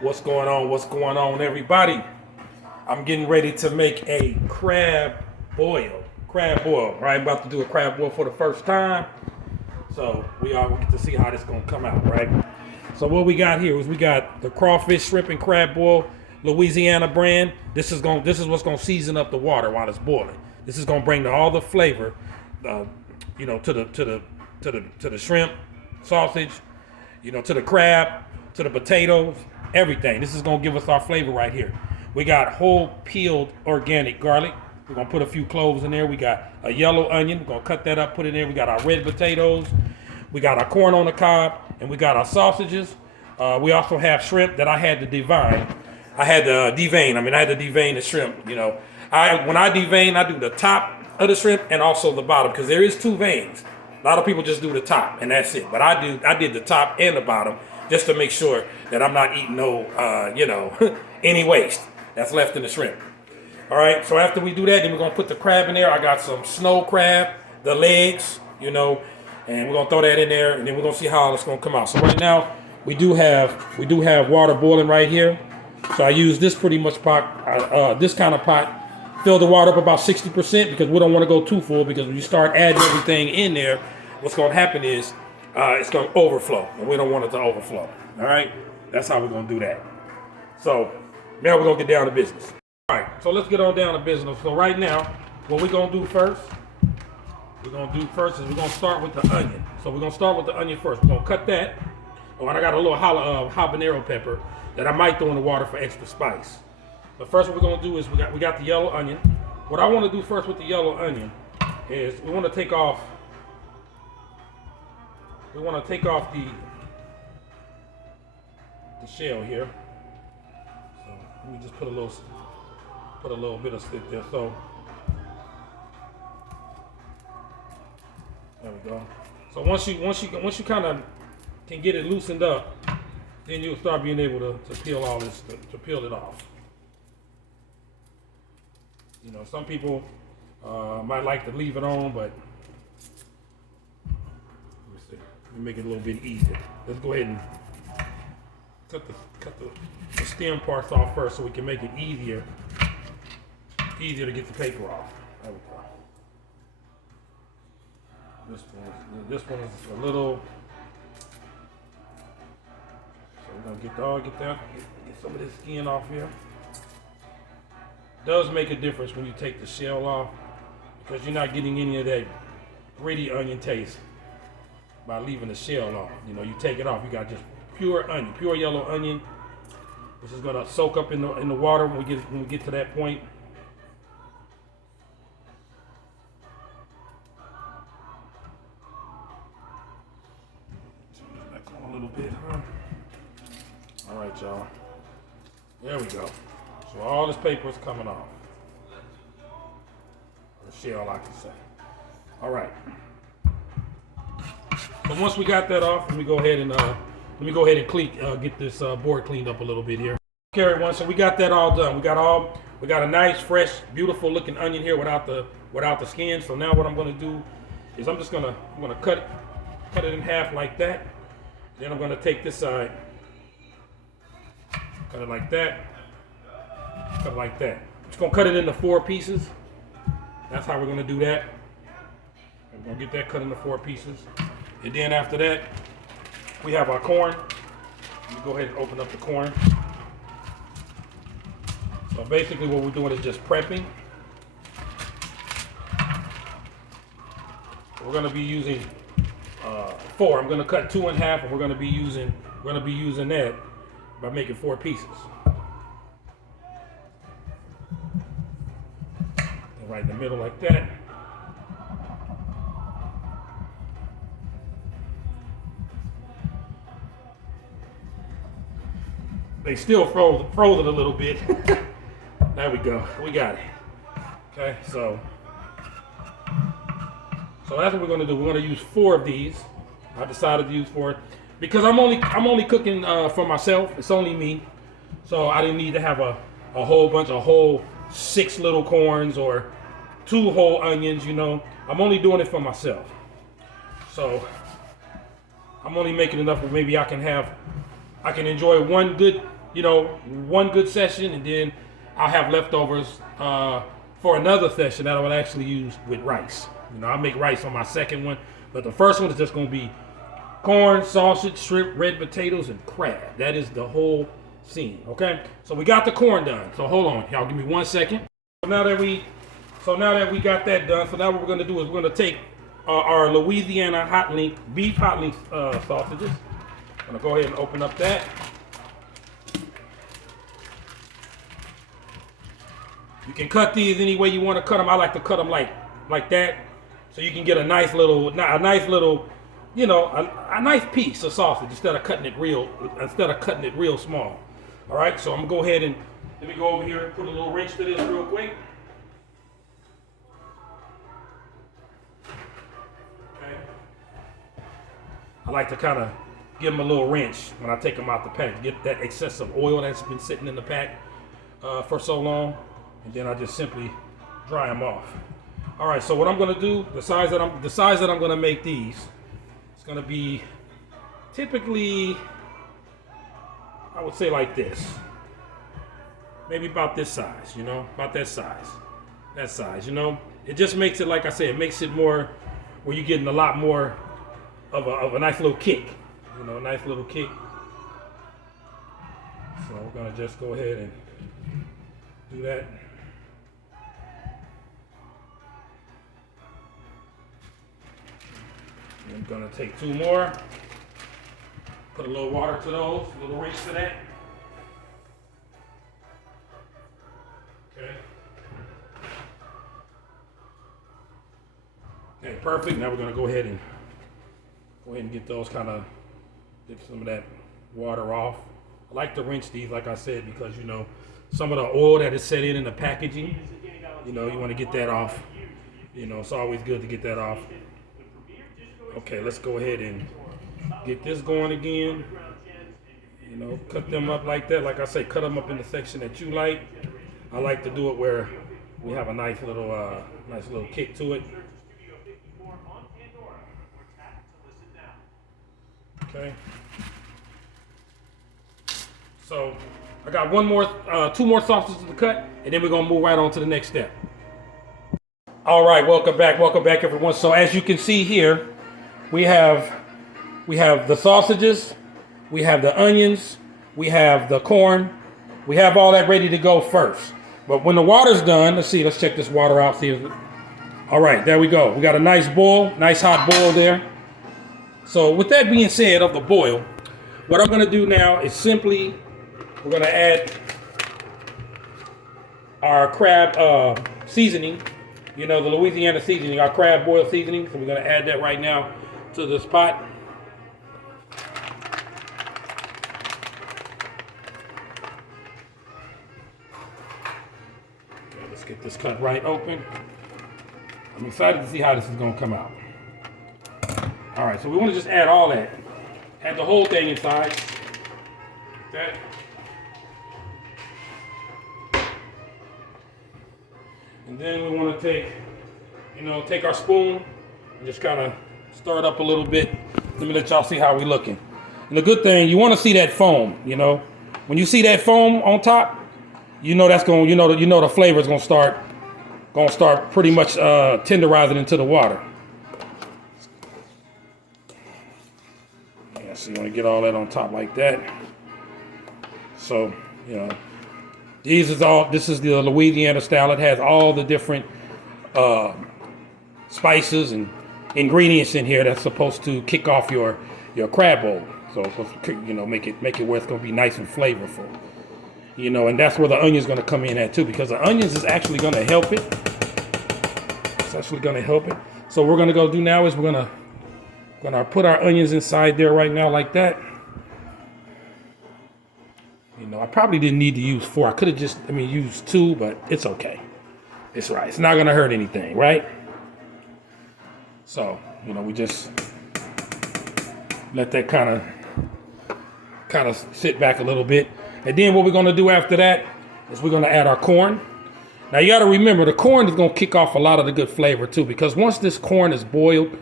What's going on? What's going on, everybody? I'm getting ready to make a crab boil. Right? I'm about to do a crab boil for the first time. So we get to see how this gonna come out, right? So what we got here is we got the crawfish, shrimp, and crab boil, Louisiana brand. This is what's gonna season up the water while it's boiling. This is gonna bring all the flavor, to the shrimp, sausage, to the crab, to the potatoes, everything. This is gonna give us our flavor right here. We got whole peeled organic garlic. We're gonna put a few cloves in there. We got a yellow onion. We're gonna cut that up, put it in there. We got our red potatoes. We got our corn on the cob, and we got our sausages. We also have shrimp that I had to devein. I had to devein the shrimp. When I devein, I do the top of the shrimp and also the bottom because there is two veins. A lot of people just do the top and that's it. But I did the top and the bottom just to make sure that I'm not eating any waste that's left in the shrimp. All right, so after we do that, then we're gonna put the crab in there. I got some snow crab, the legs, and we're gonna throw that in there, and then we're gonna see how it's gonna come out. So right now, we do have water boiling right here. So I use this pretty much pot, this kind of pot. Fill the water up about 60% because we don't want to go too full because when you start adding everything in there, what's gonna happen is it's gonna overflow, and we don't want it to overflow. All right, that's how we're gonna do that. So now we're gonna get down to business. All right, so let's get on down to business. So right now, what we're gonna do first, is we're gonna start with the onion. So we're gonna start with the onion first. We're gonna cut that. Oh, and I got a little habanero pepper that I might throw in the water for extra spice. But first, what we're gonna do is we got the yellow onion. What I want to do first with the yellow onion is we want to take off. We want to take off the shell here. So let me just put a little bit of stick there. So there we go. So once you kind of can get it loosened up, then you'll start being able to peel all this to peel it off. Some people might like to leave it on, but let me make it a little bit easier. Let's go ahead and cut the stem parts off first so we can make it easier to get the paper off. There we go. This one is a little. So we're gonna get some of this skin off here. Does make a difference when you take the shell off because you're not getting any of that gritty onion taste by leaving the shell off. You take it off, you got just pure onion, pure yellow onion. This is gonna soak up in the water when we get to that point. Back on a little bit, huh? All right, y'all. There we go. So all this paper is coming off. Or shell, I can say. All right. So once we got that off, let me go ahead and get this board cleaned up a little bit here. Okay, everyone. So we got that all done. We got a nice, fresh, beautiful looking onion here without the skin. So now what I'm going to do is I'm gonna cut it in half like that. Then I'm going to take this side, cut it like that. Cut it like that. Just gonna cut it into 4 pieces. That's how we're gonna do that. We're gonna get that cut into 4 pieces. And then after that, we have our corn. Let me go ahead and open up the corn. So basically what we're doing is just prepping. We're gonna be using 4. I'm gonna cut 2 in half, and we're gonna be using that by making 4 pieces. Right in the middle like that. They still froze it a little bit. There we go. We got it. Okay, so that's what we're gonna do. We're gonna use 4 of these. I decided to use 4 because I'm only cooking for myself. It's only me, so I didn't need to have a whole 6 little corns or 2 whole onions. I'm only doing it for myself. So I'm only making enough where maybe I can enjoy one good you know, one good session, and then I'll have leftovers for another session that I would actually use with rice. You know, I'll make rice on my second one, but the first one is just going to be corn, sausage, shrimp, red potatoes, and crab. That is the whole scene. Okay, so we got the corn done. So hold on, y'all, give me 1 second. So now that we got that done, so now what we're going to do is we're going to take our Louisiana hot link beef hot link sausages. I'm going to go ahead and open up that. You can cut these any way you want to cut them. I like to cut them like that, so you can get a nice little, you know, a nice piece of sausage instead of cutting it real small. All right, so I'm gonna go ahead and let me go over here and put a little wrench to this real quick. Okay. I like to kind of give them a little wrench when I take them out the pack, get that excessive oil that's been sitting in the pack for so long. And then I just simply dry them off. All right, so what I'm gonna do, the size that I'm gonna make these, it's gonna be typically, I would say like this. Maybe about this size, you know, about that size, you know. It just makes it, like I said, it makes it more where you're getting a lot more of a nice little kick, you know, a nice little kick. So we're gonna just go ahead and do that. I'm gonna take 2 more, put a little water to those, a little rinse to that. Okay. Okay, perfect. Now we're gonna go ahead and get those get some of that water off. I like to rinse these, like I said, because you know some of the oil that is set in the packaging. You know, you want to get that off. You know, it's always good to get that off. Okay, let's go ahead and get this going again. You know, cut them up like that. Like I say, cut them up in the section that you like. I like to do it where we have a nice little kick to it. Okay. So I got 2 more sausages to cut, and then we're gonna move right on to the next step. All right, welcome back, everyone. So as you can see here, we have the sausages, we have the onions, we have the corn, we have all that ready to go first. But when the water's done, let's check this water out. All right, there we go. We got a nice boil, nice hot boil there. So with that being said of the boil, what I'm gonna do now is simply, we're gonna add our crab seasoning, you know, the Louisiana seasoning, our crab boil seasoning. So we're gonna add that right now to this pot. Okay, let's get this cut right open. I'm excited to see how this is gonna come out. All right, so we want to just add all that. Add the whole thing inside. Okay. And then we want to take our spoon and just kind of stir it up a little bit. Let me let y'all see how we looking. And the good thing, you want to see that foam, you know. When you see that foam on top, you know that's going, the flavor is going to start pretty much tenderizing into the water. Yeah, so you want to get all that on top like that. So, you know, this is the Louisiana style. It has all the different spices and ingredients in here that's supposed to kick off your crab bowl. So, you know, make it where it's going to be nice and flavorful. You know, and that's where the onion's going to come in at too, because the onions is actually going to help it. It's actually going to help it. So what we're going to go do now is we're going to put our onions inside there right now like that. You know, I probably didn't need to use 4. I could have just, used 2, but it's okay. It's right. It's not going to hurt anything, right? So, you know, we just let that kind of sit back a little bit. And then what we're going to do after that is we're going to add our corn. Now, you got to remember, the corn is going to kick off a lot of the good flavor, too, because once this corn is boiled,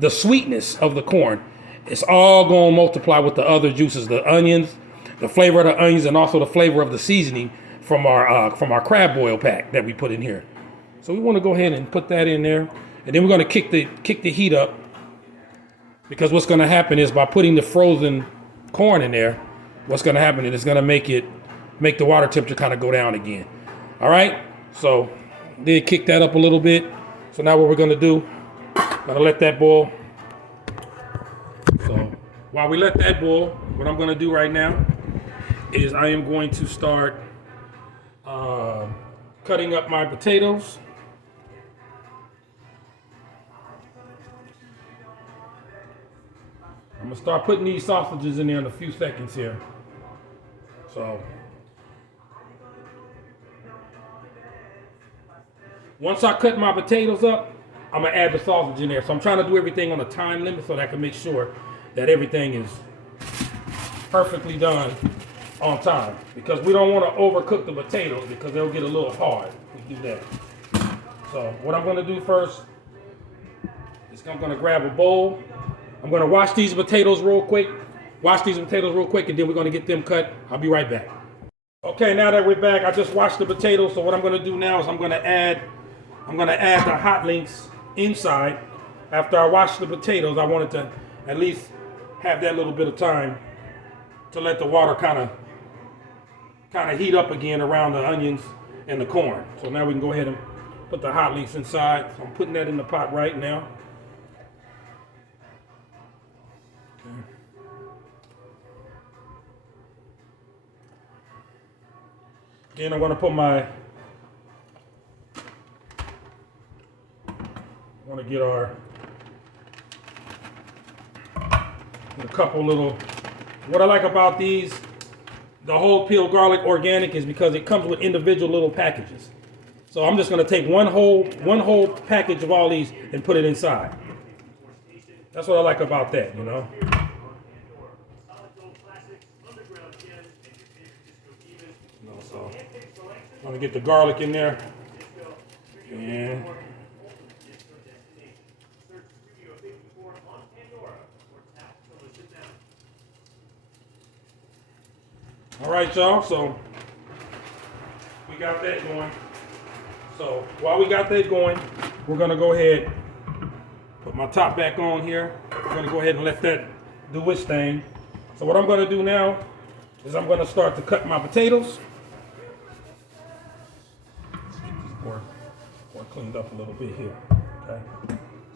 the sweetness of the corn is all going to multiply with the other juices, the onions, the flavor of the onions and also the flavor of the seasoning from our crab boil pack that we put in here. So we want to go ahead and put that in there, and then we're going to kick the heat up, because what's going to happen is by putting the frozen corn in there, what's going to happen is it's going to make the water temperature kind of go down again. All right, so did kick that up a little bit. So now what we're going to do, going to let that boil. So while we let that boil, what I'm going to do right now is I am going to start cutting up my potatoes. I'm going to start putting these sausages in there in a few seconds here. So once I cut my potatoes up, I'm going to add the sausage in there. So I'm trying to do everything on a time limit so that I can make sure that everything is perfectly done on time, because we don't want to overcook the potatoes because they'll get a little hard if we do that. So what I'm going to do first is I'm going to grab a bowl. I'm going to wash these potatoes real quick. And then we're going to get them cut. I'll be right back. Okay, now that we're back, I just washed the potatoes. So what I'm going to do now is I'm going to add the hot links inside. After I wash the potatoes, I wanted to at least have that little bit of time to let the water kind of heat up again around the onions and the corn. So now we can go ahead and put the hot links inside. So I'm putting that in the pot right now. Then I'm going to put a couple little, what I like about these, the whole peeled garlic organic, is because it comes with individual little packages. So I'm just going to take one whole package of all these and put it inside. That's what I like about that, you know. So I'm going to get the garlic in there. And all right, y'all, so we got that going. So while we got that going, we're going to go ahead, put my top back on here. We're going to go ahead and let that do its thing. So what I'm going to do now is I'm going to start to cut my potatoes. Let's get this more cleaned up a little bit here. Okay.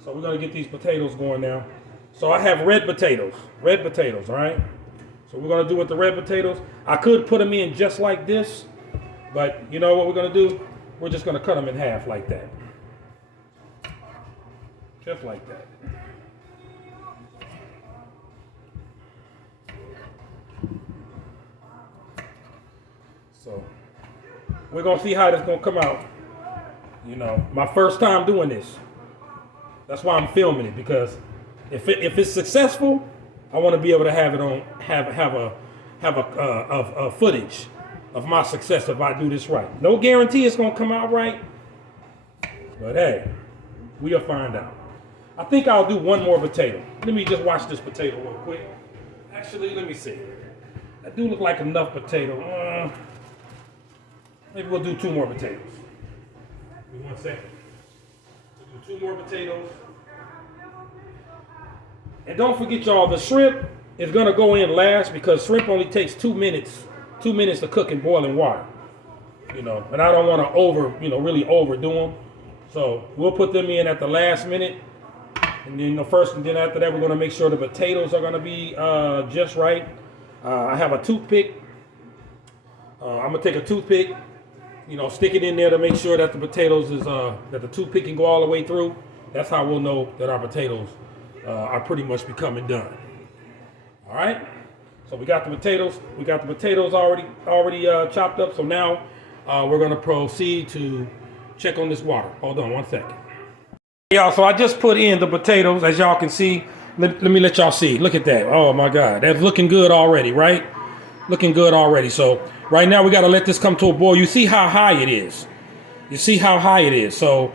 So we're going to get these potatoes going now. So I have red potatoes, all right? So we're going to do with the red potatoes. I could put them in just like this, but you know what we're going to do? We're just going to cut them in half like that. Just like that. So we're going to see how this is going to come out. You know, my first time doing this. That's why I'm filming it, because if it's successful, I want to be able to have it on, have a footage of my success if I do this right. No guarantee it's gonna come out right, but hey, we'll find out. I think I'll do one more potato. Let me just wash this potato real quick. Actually, let me see. That do look like enough potato. Maybe we'll do 2 more potatoes. Give me 1 second. We'll do 2 more potatoes. And don't forget, y'all, the shrimp is gonna go in last, because shrimp only takes 2 minutes to cook in boiling water. You know, and I don't want to really overdo them. So we'll put them in at the last minute, and then then after that, we're gonna make sure the potatoes are gonna be just right. I have a toothpick. I'm gonna take a toothpick, stick it in there to make sure that the potatoes that the toothpick can go all the way through. That's how we'll know that our potatoes are pretty much becoming done. All right, so we got the potatoes. We got the potatoes already chopped up. So now we're gonna proceed to check on this water. Hold on 1 second. Y'all, so I just put in the potatoes, as y'all can see. Let me let y'all see. Look at that. Oh my God, that's looking good already, right? Looking good already. So right now we gotta let this come to a boil. You see how high it is. So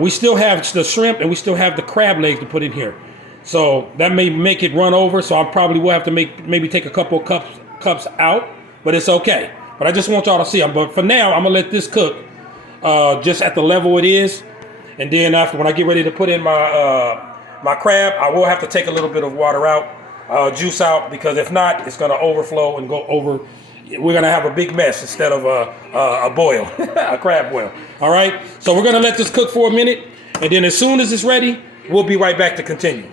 we still have the shrimp and we still have the crab legs to put in here. So that may make it run over. So I probably will have to maybe take a couple of cups cups out, but it's okay. But I just want y'all to see them. But for now, I'm gonna let this cook just at the level it is, and then after, when I get ready to put in my crab, I will have to take a little bit of water out, juice out, because if not, it's gonna overflow and go over. We're gonna have a big mess instead of a boil, a crab boil. All right, so we're gonna let this cook for a minute, and then as soon as it's ready, we'll be right back to continue.